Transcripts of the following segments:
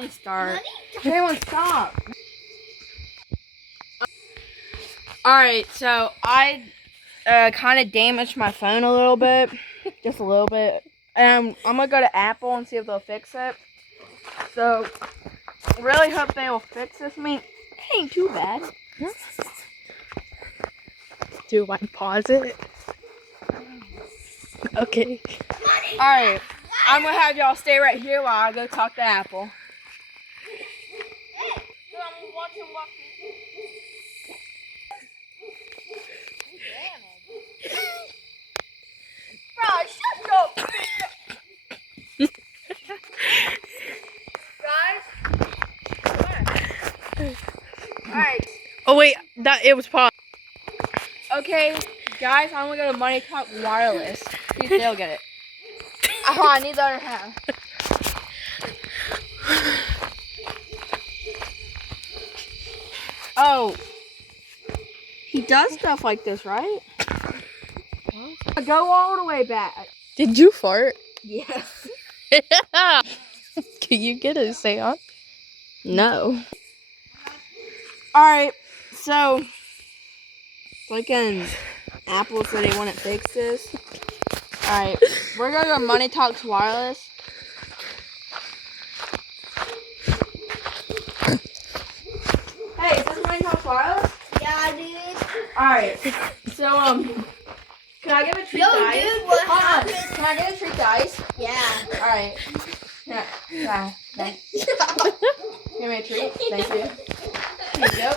Please start. Everyone stop. Alright, so I kind of damaged my phone a little bit. Just a little bit. And I'm going to go to Apple and see if they'll fix it. So, really hope they will fix this. I mean, it ain't too bad. Do I pause it? Okay. Alright, I'm going to have y'all stay right here while I go talk to Apple. Hey, I'm watching. Bro, shut up! Guys? Alright. Oh wait, it was paused. Okay, guys, I'm gonna go to Money Talk Wireless. See if they'll get it. Oh, I need the other half. Oh. He does stuff like this, right? Go all the way back. Did you fart? Yes. Can you get a seance? No. Alright, so Apple said they wouldn't fix this. Alright, we're gonna go to Money Talks Wireless. Hey, is this Money Talks Wireless? Yeah, dude. Alright, so can I get a treat, guys? Dude, what happened? Can I get a treat, guys? Yeah. Alright. Yeah. Give me a treat. Thank you. Here you go.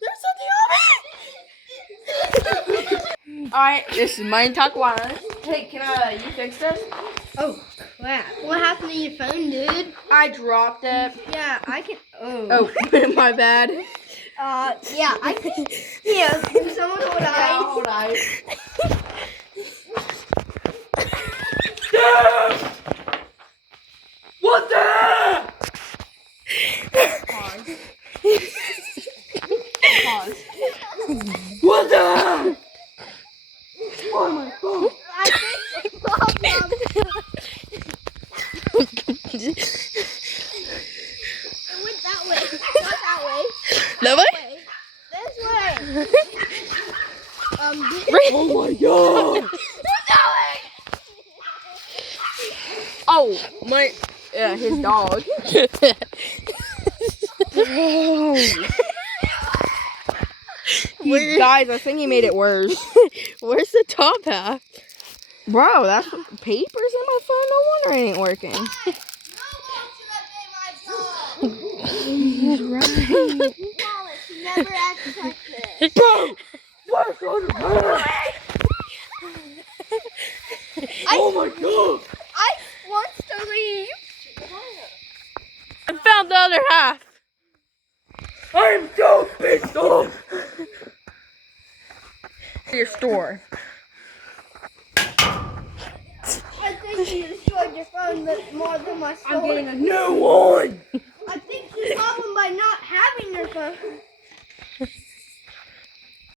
There's something on it! Alright, this is Money Talk Wireless. Hey, can you fix this? Oh, crap. What happened to your phone, dude? I dropped it. Yeah, I can. Oh, my bad. Yeah, I think. Yeah, can someone hold Yeah, eyes? hold eyes. What the? Pause. Pause. What the? Oh my phone. I think the problem. It went that way. Not that way. That way? This way. Oh my god. Oh, his dog. Guys, I think he made it worse. Where's the top half? Bro, that's papers in my phone. No wonder it ain't working. He's right. Never accepted. Bro, what's on the Oh my god. I want to leave. I found the other half. I'm so pissed off. Your store. I think you destroyed your phone more than my store. I'm getting a new one. I think you problem by not having your phone.